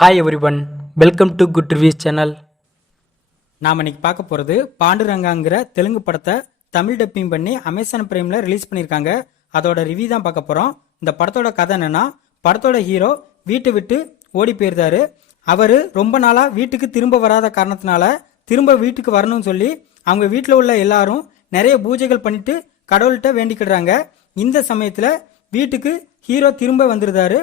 Hi everyone, welcome to good reviews channel. நாம் இன்னைக்கு பார்க்க போகிறது பாண்டுரங்காங்கிற தெலுங்கு படத்தை தமிழ் டப்பிங் பண்ணி அமேசான் பிரைமில் ரிலீஸ் பண்ணியிருக்காங்க. அதோட ரிவ்யூ தான் பார்க்க போகிறோம். இந்த படத்தோட கதை என்னன்னா, படத்தோட ஹீரோ வீட்டை விட்டு ஓடி போயிருந்தாரு. அவர் ரொம்ப நாளாக வீட்டுக்கு திரும்ப வராத காரணத்தினால திரும்ப வீட்டுக்கு வரணும்னு சொல்லி அவங்க வீட்டில் உள்ள எல்லாரும் நிறைய பூஜைகள் பண்ணிட்டு கடவுள்கிட்ட வேண்டிக்கிடுறாங்க. இந்த சமயத்தில் வீட்டுக்கு ஹீரோ திரும்ப வந்துருந்தாரு.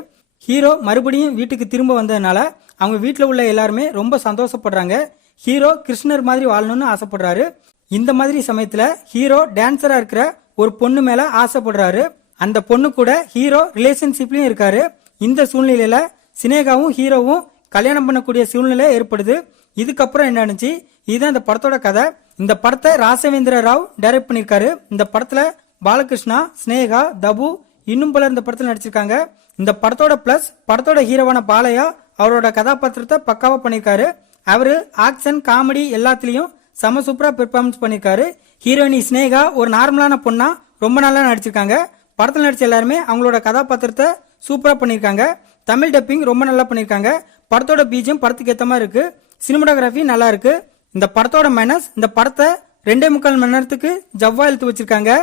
ஹீரோ மறுபடியும் வீட்டுக்கு திரும்ப வந்ததுனால அவங்க வீட்டில் உள்ள எல்லாருமே ரொம்ப சந்தோஷப்படுறாங்க. ஹீரோ கிருஷ்ணர் மாதிரி வாழணும்னு ஆசைப்படுறாரு. இந்த மாதிரி சமயத்துல ஹீரோ டான்சரா இருக்கிற ஒரு பொண்ணு மேல ஆசைப்படுறாரு. அந்த பொண்ணு கூட ஹீரோ ரிலேஷன்ஷிப்லயும் இருக்காரு. இந்த சூழ்நிலையில சினேகாவும் ஹீரோவும் கல்யாணம் பண்ணக்கூடிய சூழ்நிலை ஏற்படுது. இதுக்கப்புறம் என்ன ஆனிச்சு, இதுதான் இந்த படத்தோட கதை. இந்த படத்தை ராசவேந்திர ராவ் டைரக்ட் பண்ணிருக்காரு. இந்த படத்துல பாலகிருஷ்ணா, ஸ்னேகா, தபு இன்னும் பலர் இந்த படத்தில் நடிச்சிருக்காங்க. இந்த படத்தோட பிளஸ் படத்தோட ஹீரோவான பாலையா அவரோட கதாபாத்திரத்தை பக்காவா பண்ணிருக்காரு. அவரு ஆக்ஷன் காமெடி எல்லாத்துலயும் செம சூப்பரா பெர்ஃபார்மன்ஸ் பண்ணிருக்காரு. ஹீரோயினி ஸ்னேகா ஒரு நார்மலான பொண்ணா ரொம்ப நல்லா நடிச்சிருக்காங்க. படத்தில் நடிச்ச எல்லாருமே அவங்களோட கதாபாத்திரத்தை சூப்பரா பண்ணிருக்காங்க. தமிழ் டப்பிங் ரொம்ப நல்லா பண்ணிருக்காங்க. படத்தோட பீஜம் படத்துக்கு ஏத்த மாதிரி இருக்கு. சினிமாட்டோகிராஃபி நல்லா இருக்கு. இந்த படத்தோட மைனஸ், இந்த படத்தை 2.25 மணி நேரத்துக்கு ஜவ்வா இழுத்து வச்சிருக்காங்க.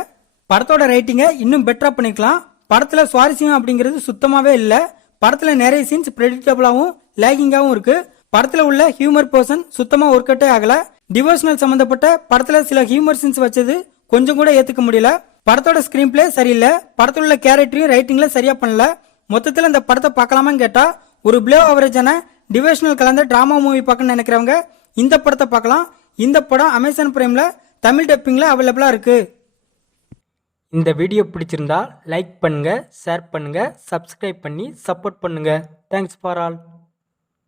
படத்தோட ரைட்டிங்கை இன்னும் பெட்டரா பண்ணிக்கலாம். படத்துல சுவாரஸ்யம் அப்படிங்கிறது சுத்தமாவே இல்ல. படத்துல நிறைய சீன்ஸ் பிரெடிக்டபிளாவும் லேகிங்காவும் இருக்கு. படத்துல உள்ள ஹியூமர் பர்சன் சுத்தமா ஒர்க் அவுட்டே ஆகல. டிவோஷனல் சம்பந்தப்பட்ட படத்துல சில ஹியூமர் சீன்ஸ் வச்சது கொஞ்சம் கூட ஏத்துக்க முடியல. படத்தோட ஸ்கிரீன் பிளே சரியில்லை. படத்துல உள்ள கேரக்டரையும் ரைட்டிங்ல சரியா பண்ணல. மொத்தத்துல இந்த படத்தை பார்க்கலாமான்னு கேட்டா, ஒரு பிலோ அவரேஜான டிவோஷனல் கலந்த டிராமா மூவி பார்க்கணும்னு நினைக்கிறவங்க இந்த படத்தை பார்க்கலாம். இந்த படம் அமேசான் பிரைம்ல தமிழ் டப்பிங்ல அவைலபிளா இருக்கு. இந்த வீடியோ பிடிச்சிருந்தா லைக் பண்ணுங்க, ஷேர் பண்ணுங்க, சப்ஸ்கிரைப் பண்ணி சப்போர்ட் பண்ணுங்க. Thanks for all.